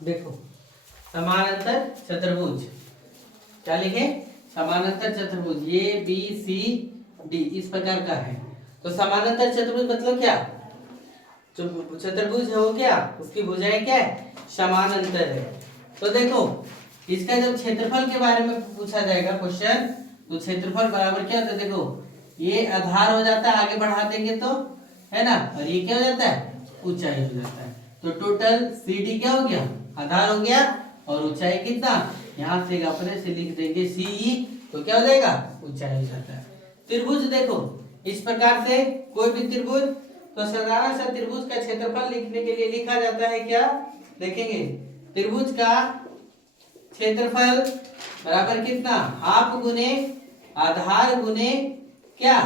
देखो समानांतर चतुर्भुज, क्या लिखे? समानांतर चतुर्भुज ए बी सी डी इस प्रकार का है। तो समानांतर चतुर्भुज मतलब क्या? जो चतुर्भुज है वो क्या, उसकी भुजाएं क्या है? समानांतर है। तो देखो इसका जब क्षेत्रफल के बारे में पूछा जाएगा क्वेश्चन, तो क्षेत्रफल बराबर क्या होता है? देखो ये आधार हो जाता है, आगे बढ़ा देंगे तो, है ना, और ये क्या हो जाता है? ऊंचाई हो जाता है। तो टोटल सी डी क्या हो गया? आधार हो गया, और ऊंचाई कितना? यहाँ से अपने से लिख देंगे सी ई, तो क्या हो जाएगा? ऊंचाई हो जाता है। त्रिभुज देखो इस प्रकार से, कोई भी त्रिभुज, तो साधारण सा त्रिभुज का क्षेत्रफल लिखने के लिए लिखा जाता है क्या? देखेंगे त्रिभुज का क्षेत्रफल बराबर कितना? हाफ गुने आधार गुने क्या?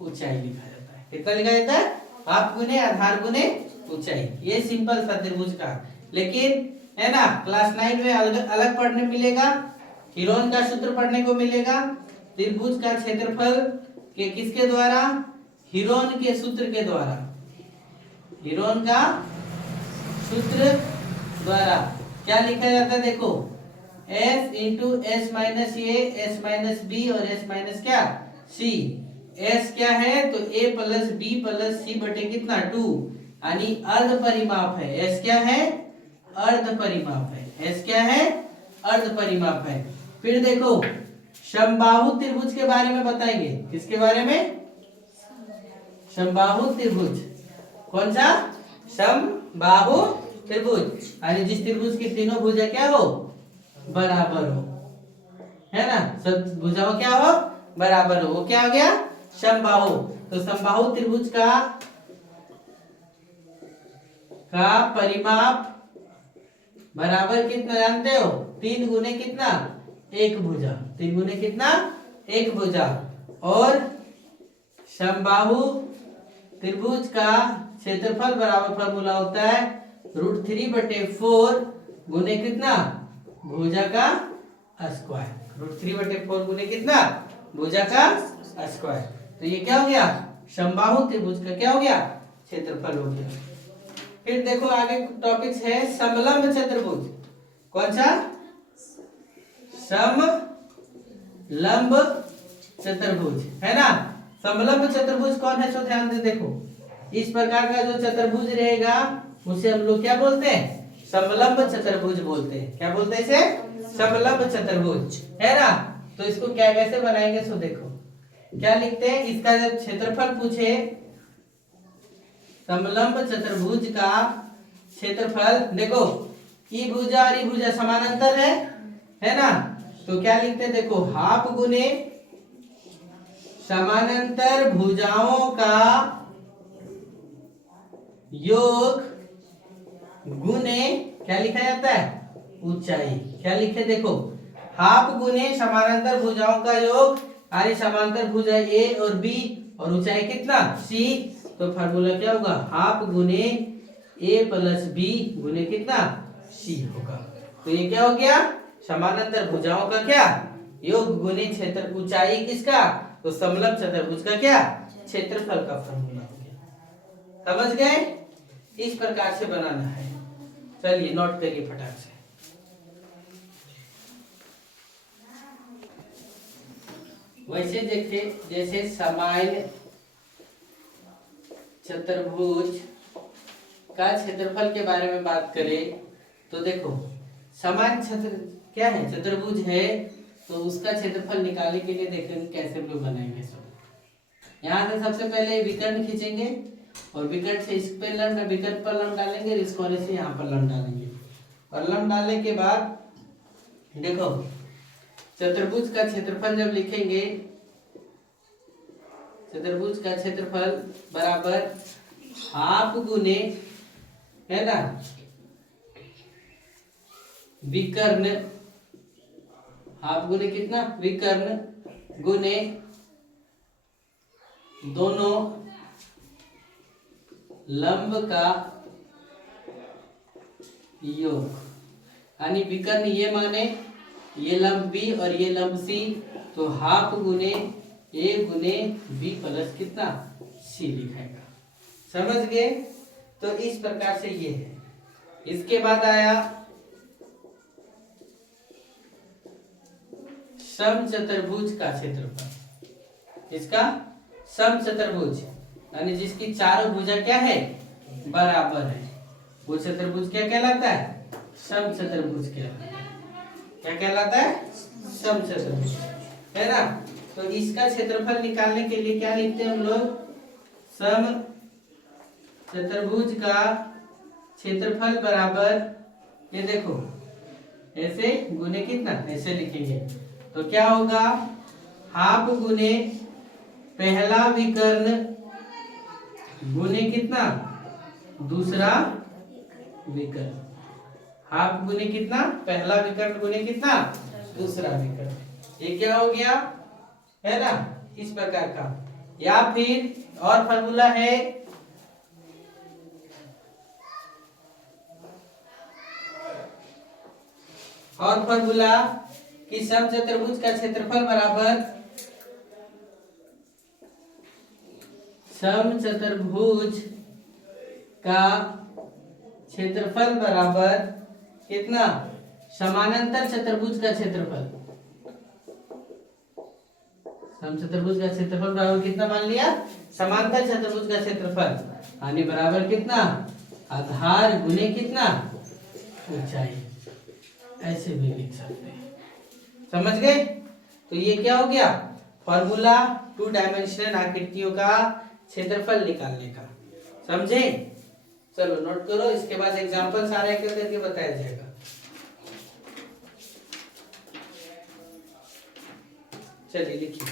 ऊंचाई लिखा जाता है। कितना लिखा जाता है? हाफ गुने आधार गुने ऊंचाई। ये सिंपल सा त्रिभुज का, लेकिन है ना क्लास 9 में अलग अलग पढ़ने मिलेगा, हीरोन का सूत्र पढ़ने को मिलेगा। त्रिभुज का क्षेत्रफल के किसके द्वारा? हीरोन के सूत्र के द्वारा, हीरोन का सूत्र द्वारा क्या लिखा जाता है? देखो s इंटू एस माइनस ए, एस माइनस बी और एस माइनस क्या? सी। s क्या है? तो a प्लस बी प्लस सी बटे कितना? 2, यानी अर्ध परिमाप है। s क्या है? अर्ध परिमाप है। s क्या है? अर्ध परिमाप है। फिर देखो समबाहु त्रिभुज के बारे में बताएंगे। किसके बारे में? समबाहु त्रिभुज। कौन सा? समबाहु त्रिभुज, यानी जिस त्रिभुज की तीनों भुजा क्या हो? बराबर हो, है ना, सब भुजाओं क्या हो? बराबर हो। वो क्या हो गया? समबाहु। तो समबाहु त्रिभुज का परिमाप बराबर कितना जानते हो? 3 गुने कितना? 1 भुजा। 3 गुने कितना? 1 भुजा। और समबाहु त्रिभुज का क्षेत्रफल बराबर फॉर्मूला होता है √3/4 गुने कितना? भुजा का स्क्वायर। √3/4 गुने कितना? भुजा का स्क्वायर। तो ये क्या हो गया? समबाहु त्रिभुज का क्या हो गया? क्षेत्रफल हो गया। फिर देखो आगे टॉपिक है समलंब चतुर्भुज। कौन सा? समलंब चतुर्भुज, है ना। समलंब चतुर्भुज कौन है? सो ध्यान से देखो, इस प्रकार का जो चतुर्भुज रहेगा उसे हम लोग क्या बोलते हैं? समलंब चतुर्भुज बोलते हैं। क्या बोलते हैं इसे? समलंब चतुर्भुज, है ना। तो इसको क्या कैसे बनाएंगे? सो देखो क्या लिखते हैं, इसका जब क्षेत्रफल पूछे, समलंब चतुर्भुज का क्षेत्रफल देखो, ई भुजा और ई भुजा समानांतर है ना। तो क्या लिखते हैं? देखो हाफ गुने समानांतर भुजाओं का योग गुने क्या लिखा जाता है? ऊंचाई। क्या लिखे? देखो हाफ गुने समानांतर भुजाओं का योग, यानी समानांतर भुजा ए और बी, और ऊंचाई कितना? सी। तो फार्मूला क्या होगा? हाफ गुने ए प्लस बी गुने कितना? सी होगा। तो ये क्या हो गया? समानांतर भुजाओं का क्या? योग गुने क्षेत्र ऊंचाई किसका? तो समलंब चतुर्भुज का क्या? क्षेत्रफल का फार्मूला हो गया। समझ गए? इस प्रकार से बनाना है। चलिए नोट करिए फटाक से। वैसे देखिए, जैसे समान चतुर्भुज का क्षेत्रफल के बारे में बात करें, तो देखो समान क्या है? चतुर्भुज है, तो उसका क्षेत्रफल निकालने के लिए देखेंगे कैसे हम लोग बनाएंगे। सब यहाँ से सबसे पहले विकर्ण खींचेंगे, और विकर्ण से इस पे लंब, विकर्ण पर लंब डालेंगे, इस कोने से यहाँ पर लंब डालेंगे, और लंब डालने के बाद देखो चतुर्भुज का क्षेत्रफल जब लिखेंगे, चतुर्भुज का क्षेत्रफल बराबर हाफ गुने, है ना, विकर्ण, हाफ गुने कितना? विकर्ण गुने दोनों लंब का योग, यानी विकर्ण ये माने ये लंब बी और ये लंब सी, तो हाफ गुने ए गुने बी प्लस कितना? सी लिखेगा। समझ गए? तो इस प्रकार से ये है। इसके बाद आया समचतुर्भुज का क्षेत्रफल। इसका समचतुर्भुज यानी जिसकी चारों भुजा क्या है, बराबर है, वो चतुर्भुज क्या कहलाता है, समचतुर्भुज कहलाता है। क्या कहलाता है, समचतुर्भुज, है ना। तो इसका क्षेत्रफल निकालने के लिए क्या लिखते हैं हम लोग, सम चतुर्भुज का क्षेत्रफल बराबर, ये देखो ऐसे गुने कितना, ऐसे लिखेंगे तो क्या होगा, हाफ गुने पहला विकर्ण गुने कितना, दूसरा विकर्ण। हाफ गुने कितना, पहला विकर्ण गुने कितना, दूसरा विकर्ण। ये क्या हो गया, है ना, इस प्रकार का। या फिर और फॉर्मूला है, और फॉर्मूला कि समचतुर्भुज का क्षेत्रफल बराबर, समचतुर्भुज का क्षेत्रफल बराबर कितना, समानांतर चतुर्भुज का क्षेत्रफल। समचतुर्भुज का क्षेत्रफल बराबर कितना मान लिया, समांतर चतुर्भुज का क्षेत्रफल, यानी बराबर कितना, आधार गुने कितना, ऊंचाई। ऐसे भी लिख सकते हैं, समझ गए। तो ये क्या हो गया, फॉर्मूला 2 डायमेंशनल आकृतियों का क्षेत्रफल निकालने का, समझे। चलो नोट करो, इसके बाद एग्जांपल सारे करके बताया जाएगा। चलिए लिखिए।